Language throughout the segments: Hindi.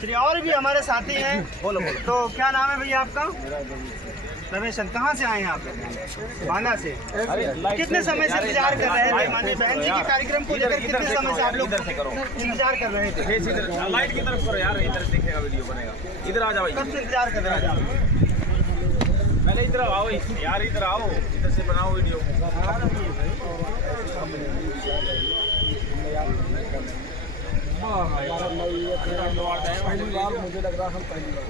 चलिए, और भी हमारे साथी हैं। तो क्या नाम है भैया आपका? रमेश, कहाँ से आए हैं आप? बांदा से। कितने समय से इंतजार कर रहे थे माननीय बहन जी के कार्यक्रम को लेकर? कितने समय से आप लोग इंतजार कर रहे थे? लाइट की तरफ करो यार, इधर दिखेगा, वीडियो बनेगा। इधर आ जाओ। कब से इंतजार कर रहे थे? पहले इधर आओ यार, इधर आओ, इधर से बनाओ वीडियो। मुझे लग रहा हम पहली बार।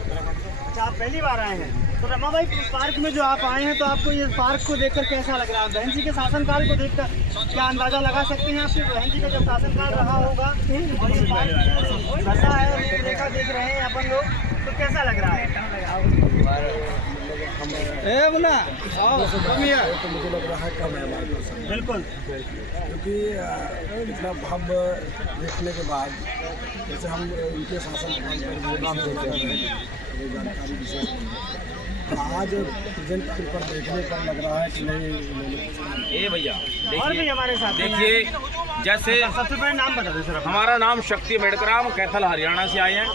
अच्छा, आप पहली बार आए हैं? तो रमा भाई, पार्क में जो आप आए हैं, तो आपको ये पार्क को देखकर कैसा लग रहा है? बहन जी के शासनकाल को देखकर क्या अंदाजा लगा सकते हैं आपके? बहन जी का जब शासनकाल रहा होगा और ये पार्क बसा है और ये रेखा देख रहे हैं अपन लोग, तो कैसा लग रहा है? तो मुझे लग रहा है कम है हमारे पास। बिल्कुल, क्योंकि इतना भव्य देखने के बाद जैसे हम उनके शासन जानकारी विशेष आज प्रेजेंट पर देखने पर लग रहा है कि नहीं। ए भैया और भी हमारे साथ देखिए, जैसे सबसे पहले नाम बता दो सर। हमारा नाम शक्ति अम्बेडकर, हम कैथल हरियाणा से आए हैं।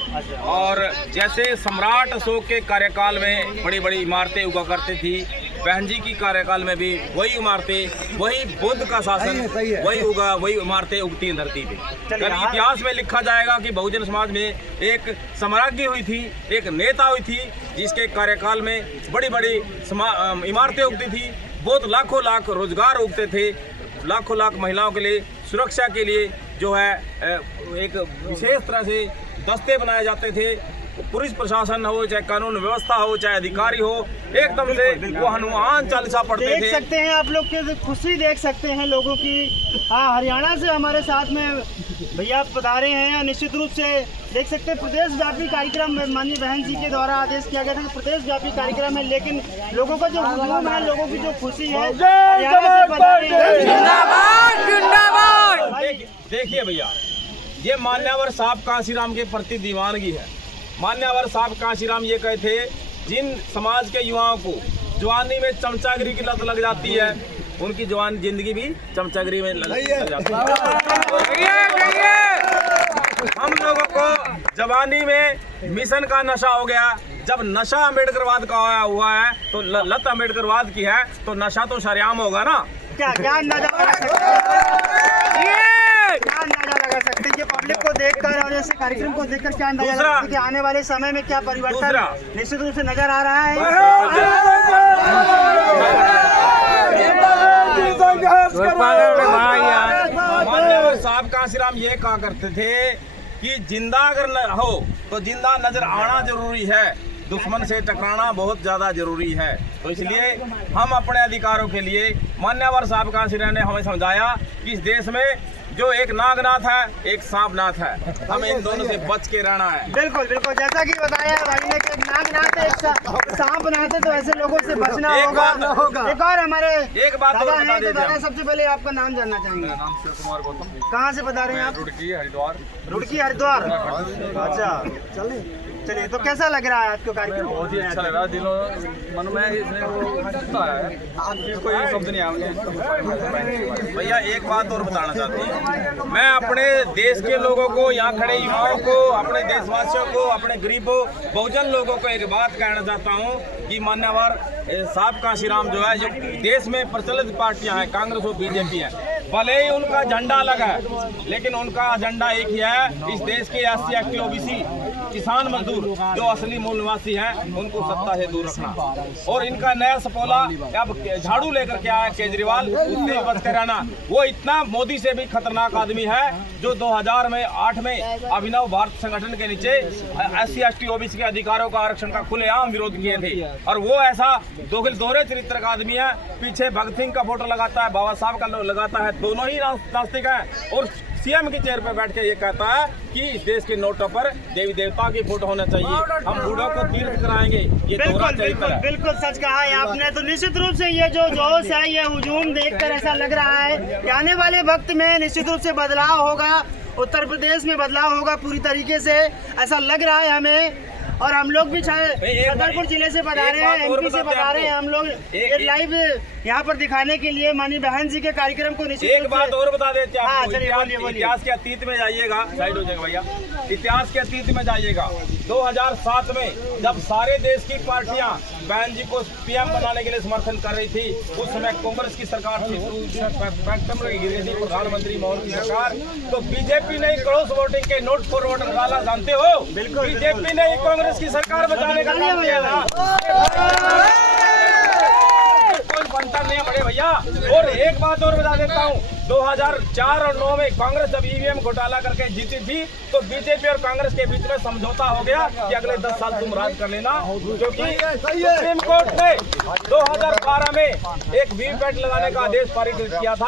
और जैसे सम्राट अशोक के कार्यकाल में बड़ी बड़ी इमारतें हुआ करती थी, बहन जी की कार्यकाल में भी वही इमारतें, वही बुद्ध का शासन वही होगा, वही इमारतें उगती हैं धरती पे। कभी इतिहास में लिखा जाएगा कि बहुजन समाज में एक साम्राज्य हुई थी, एक नेता हुई थी, जिसके कार्यकाल में बड़ी बड़ी इमारतें उगती थी, बहुत लाखों लाख रोजगार उगते थे, लाखों लाख महिलाओं के लिए सुरक्षा के लिए जो है एक विशेष तरह से दस्ते बनाए जाते थे। पुलिस प्रशासन हो, चाहे कानून व्यवस्था हो, चाहे अधिकारी हो, एकदम से वो हनुमान चालीसा पढ़ते थे। देख सकते हैं आप लोग की खुशी, देख सकते हैं लोगों की। हाँ, हरियाणा से हमारे साथ में भैया पधारे हैं और निश्चित रूप से देख सकते हैं प्रदेश व्यापी कार्यक्रम माननीय बहन जी के द्वारा आदेश किया गया था कि प्रदेश व्यापी कार्यक्रम है, लेकिन लोगों का जो हुजूम है, लोगों की जो खुशी है, देखिए भैया, ये मान्यवर साहब कांशीराम के प्रति दीवानगी है। मान्यवर साहब कांशीराम ये कहे थे, जिन समाज के युवाओं को जवानी में चमचागिरी की लत लग जाती है, उनकी जवान जिंदगी भी चमचागिरी में लग जाती है। हम लोगों को जवानी में मिशन का नशा हो गया। जब नशा अम्बेडकरवाद का हुआ है तो लत अम्बेडकरवाद की है, तो नशा तो शरेआम होगा ना। क्या अंदाजा लगा सकते हैं कि पब्लिक को देखकर और ऐसे कार्यक्रम को देखकर क्या अंदाजा लगा सकते हैं कि आने वाले समय में क्या परिवर्तन निश्चित रूप से नजर आ रहा है? मान्यवर साहब कांशीराम ये कहा करते थे कि जिंदा अगर न हो तो जिंदा नजर आना जरूरी है, दुश्मन से टकराना बहुत ज़्यादा जरूरी है। तो इसलिए हम अपने अधिकारों के लिए, मान्यवर साहब कांशीराम ने हमें समझाया कि इस देश में जो एक नागनाथ है, एक सांपनाथ है, हमें इन दोनों से बच के रहना है। बिल्कुल बिल्कुल, जैसा कि बताया भाई ने कि एक नागनाथ है, एक सांपनाथ है, तो ऐसे लोगों से बचना होगा। एक और हमारे दादा हैं, तो दादा सबसे पहले आपका नाम जानना चाहेंगे। मेरा नाम शिव कुमार गौतम। कहाँ से बता रहे हैं आप? रुड़की हरिद्वार। रुड़की हरिद्वार, अच्छा। चलिए, तो कैसा लग रहा है आपको कार्यक्रम? बहुत ही अच्छा लग रहा है, दिलों मन में इसने वो खटता है, कोई शब्द नहीं आएंगे। भैया एक बात और बताना चाहती हूँ, मैं अपने देश के लोगों को, यहाँ खड़े युवाओं को, अपने देशवासियों को, अपने गरीबों बहुजन लोगों को एक बात कहना चाहता हूँ कि मान्यवर साहब कांशीराम जो है, जो देश में प्रचलित पार्टियां हैं, कांग्रेस और बीजेपी है, भले ही उनका झंडा अलग है, लेकिन उनका एजेंडा एक ही है, इस देश के SC ST OBC किसान मजदूर जो असली मूल निवासी हैं, उनको सत्ता से दूर रखना। और इनका नया सपोला अब झाड़ू लेकर के आया केजरीवाल, उससे बच कर रहना। वो इतना मोदी से भी खतरनाक आदमी है, जो 2008 में अभिनव भारत संगठन के नीचे SC ST OBC के अधिकारों का, आरक्षण का खुलेआम विरोध किए थे। और वो ऐसा दोहरे चरित्र का आदमी है, पीछे भगत सिंह का फोटो लगाता है, बाबा साहब का लगाता है, दोनों ही नास्तिक हैं। और CM की चेयर पर बैठ के ये कहता है कि इस देश के नोटों पर देवी देवता की फोटो होना चाहिए, हम बूढ़ों को तीर्थ कराएंगे। ये बिल्कुल सच कहा है आपने। तो निश्चित रूप से ये जो जोश है, ये हुजूम देखकर ऐसा लग रहा है कि आने वाले वक्त में निश्चित रूप से बदलाव होगा, उत्तर प्रदेश में बदलाव होगा पूरी तरीके से, ऐसा लग रहा है हमें। और हम लोग भी चाहे एक छतरपुर जिले से बता रहे एक हैं, बात और एमपी से बताते बता रहे हैं, आपको। हम लोग एक- लाइव यहाँ पर दिखाने के लिए माननीय बहन जी के कार्यक्रम को निश्चित एक रूप बात से- और बता देते हैं हाँ, आपको। चलिए, बोलिए, बोलिए। इतिहास के अतीत में जाइएगा, साइड हो जाएगा भैया, इतिहास के अतीत में जाइएगा। 2007 में जब सारे देश की पार्टियां बहन जी को पीएम बनाने के लिए समर्थन कर रही थी, उस समय कांग्रेस की सरकार थी, प्रधानमंत्री मोदी की सरकार, तो बीजेपी ने क्रॉस वोटिंग के नोट फॉर वोटर डाला, जानते हो? बिल्कुल, बीजेपी ने ही कांग्रेस की सरकार बचाने का काम किया था। कोई बनता नहीं है बड़े भैया। और एक बात और बता देता हूँ, 2004 और 9 में कांग्रेस जब ईवीएम घोटाला करके जीती थी, तो बीजेपी और कांग्रेस के बीच में समझौता हो गया कि अगले 10 साल तुम राज कर लेना, क्योंकि सुप्रीम कोर्ट ने 2012 में एक वीवीपैट लगाने का आदेश पारित किया था।